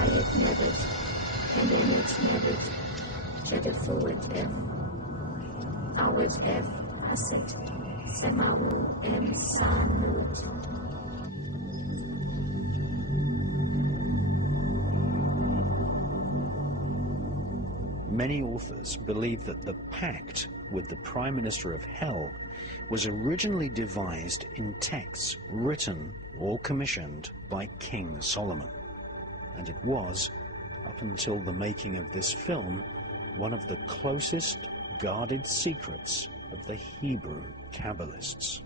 Hayet Nebet, Henenet Nebet, Jedefouet F, Awet F, Haset, Semawu M. Sanut. Many authors believe that the pact with the Prime Minister of Hell was originally devised in texts written or commissioned by King Solomon, and it was, up until the making of this film, one of the closest guarded secrets of the Hebrew Kabbalists.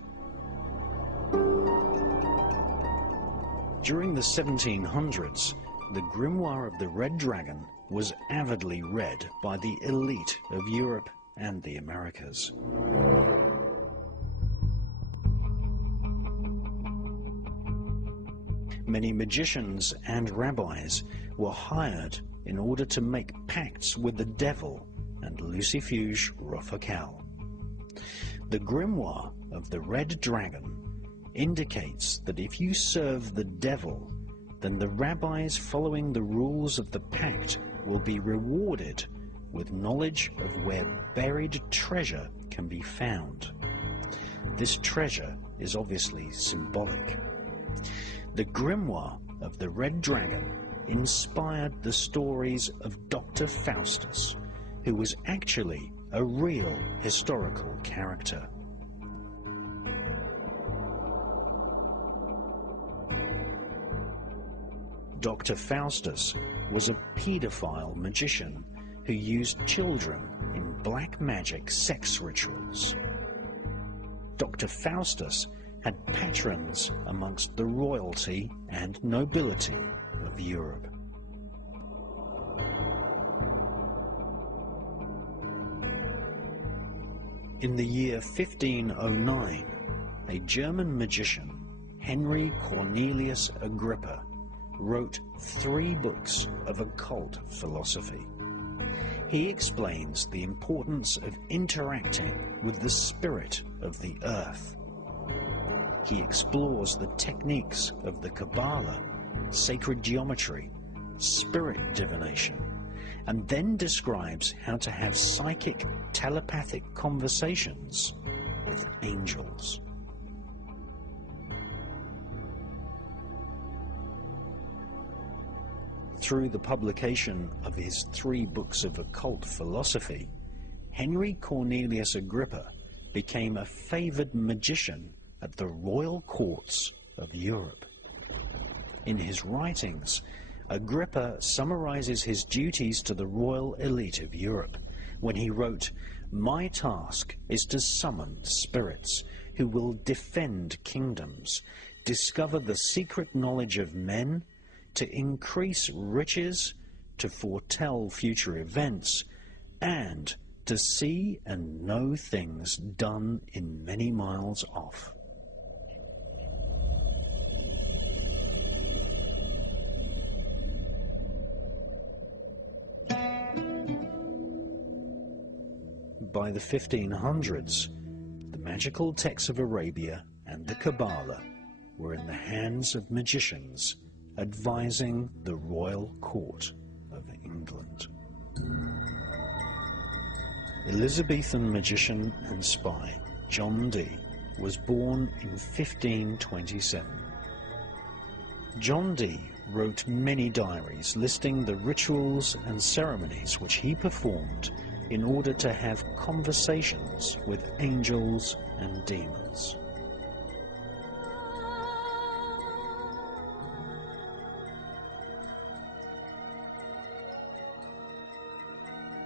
During the 1700s, the Grimoire of the Red Dragon was avidly read by the elite of Europe and the Americas. Many magicians and rabbis were hired in order to make pacts with the devil and Lucifuge Rofakal. The Grimoire of the Red Dragon indicates that if you serve the devil, then the rabbis following the rules of the pact will be rewarded with knowledge of where buried treasure can be found. This treasure is obviously symbolic. The Grimoire of the Red Dragon inspired the stories of Dr. Faustus, who was actually a real historical character. Dr. Faustus was a paedophile magician who used children in black magic sex rituals. Dr. Faustus had patrons amongst the royalty and nobility of Europe. In the year 1509, a German magician, Henry Cornelius Agrippa, wrote 3 books of occult philosophy. He explains the importance of interacting with the spirit of the earth. He explores the techniques of the Kabbalah, sacred geometry, spirit divination, and then describes how to have psychic, telepathic conversations with angels. Through the publication of his 3 books of occult philosophy, Henry Cornelius Agrippa became a favored magician at the royal courts of Europe. In his writings, Agrippa summarizes his duties to the royal elite of Europe when he wrote, "My task is to summon spirits who will defend kingdoms, discover the secret knowledge of men, to increase riches, to foretell future events, and to see and know things done in many miles off." By the 1500s, the magical texts of Arabia and the Kabbalah were in the hands of magicians advising the royal court of England. Elizabethan magician and spy John Dee was born in 1527. John Dee wrote many diaries listing the rituals and ceremonies which he performed in order to have conversations with angels and demons.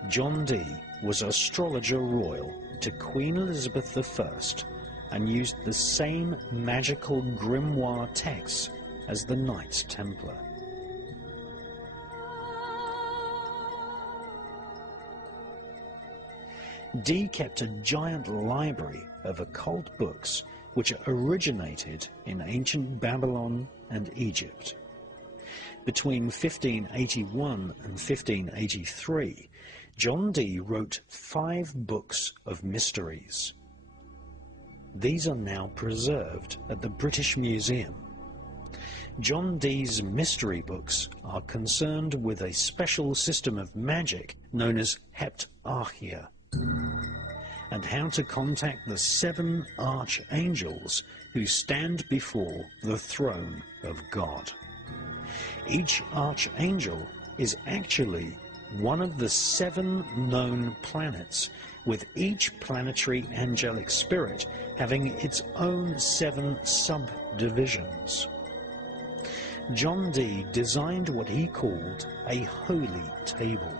John Dee was astrologer royal to Queen Elizabeth I and used the same magical grimoire texts as the Knights Templar. Dee kept a giant library of occult books which originated in ancient Babylon and Egypt. Between 1581 and 1583, John Dee wrote 5 books of mysteries. These are now preserved at the British Museum. John Dee's mystery books are concerned with a special system of magic known as heptarchia, and how to contact the 7 archangels who stand before the throne of God. Each archangel is actually one of the 7 known planets, with each planetary angelic spirit having its own 7 subdivisions. John Dee designed what he called a holy table,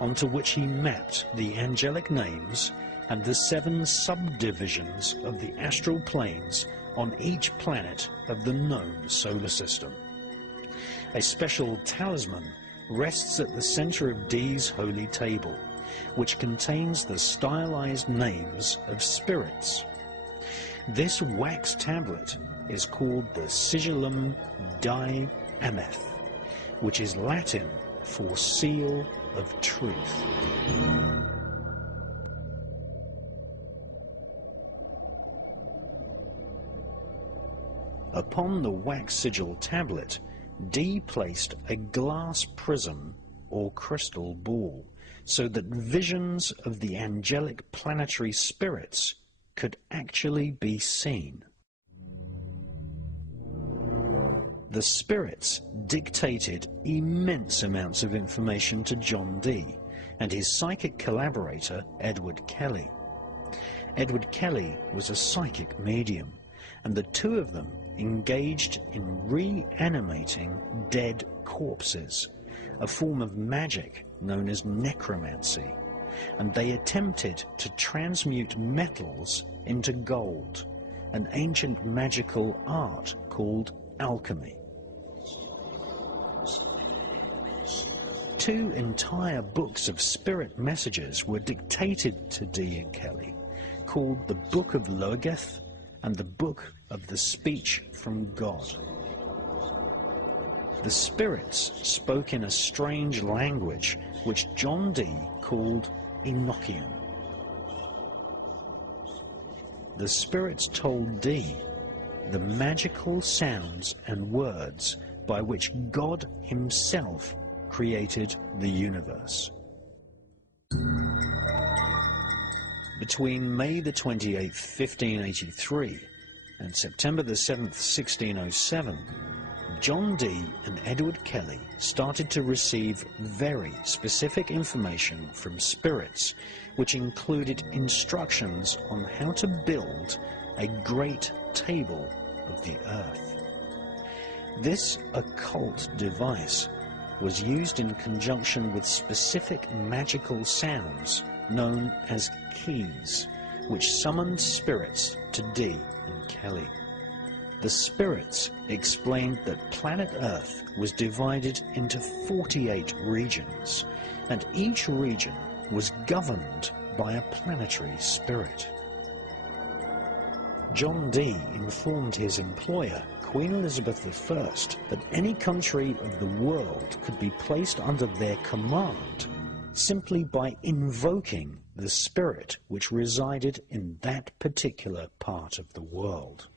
onto which he mapped the angelic names and the 7 subdivisions of the astral planes on each planet of the known solar system. A special talisman rests at the center of Dee's holy table, which contains the stylized names of spirits. This wax tablet is called the Sigillum Dei Ameth, which is Latin for seal of truth. Upon the wax sigil tablet, Dee placed a glass prism or crystal ball, so that visions of the angelic planetary spirits could actually be seen. The spirits dictated immense amounts of information to John Dee and his psychic collaborator, Edward Kelly. Edward Kelly was a psychic medium, and the two of them engaged in reanimating dead corpses, a form of magic known as necromancy, and they attempted to transmute metals into gold, an ancient magical art called alchemy. 2 entire books of spirit messages were dictated to Dee and Kelly, called the Book of Logeth and the Book of the Speech from God. The spirits spoke in a strange language which John Dee called Enochian. The spirits told Dee the magical sounds and words by which God himself created the universe. Between May the 28th, 1583 and September the 7th, 1607, John Dee and Edward Kelly started to receive very specific information from spirits, which included instructions on how to build a great table of the earth. This occult device was used in conjunction with specific magical sounds known as keys, which summoned spirits to Dee and Kelly. The spirits explained that planet Earth was divided into 48 regions, and each region was governed by a planetary spirit. John Dee informed his employer, Queen Elizabeth I, that any country of the world could be placed under their command simply by invoking the spirit which resided in that particular part of the world.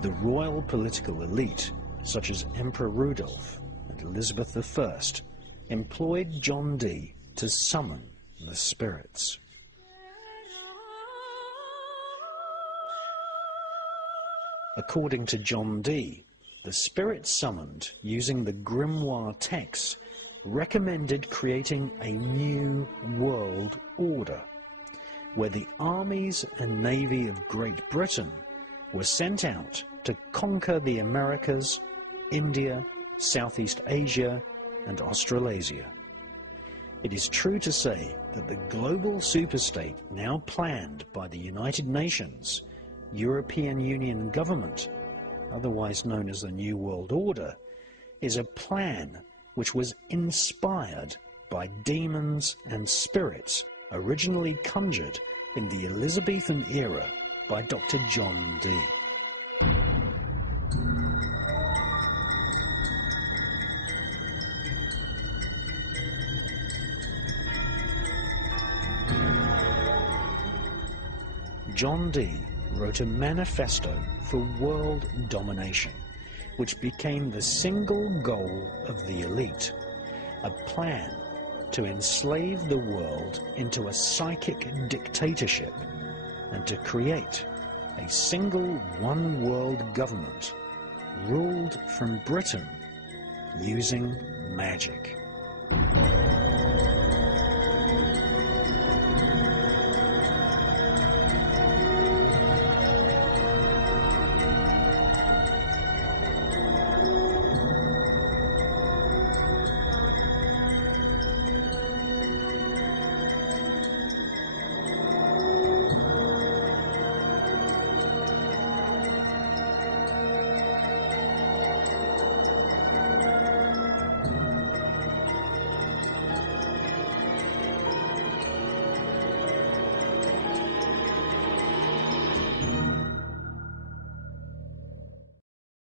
The royal political elite, such as Emperor Rudolph and Elizabeth I, employed John Dee to summon the spirits. According to John Dee, the spirits summoned using the grimoire text recommended creating a new world order, where the armies and navy of Great Britain were sent out to conquer the Americas, India, Southeast Asia, and Australasia. It is true to say that the global superstate now planned by the United Nations, European Union government, otherwise known as the New World Order, is a plan which was inspired by demons and spirits originally conjured in the Elizabethan era by Dr. John Dee. John Dee wrote a manifesto for world domination, which became the single goal of the elite, a plan to enslave the world into a psychic dictatorship and to create a single one-world government ruled from Britain using magic.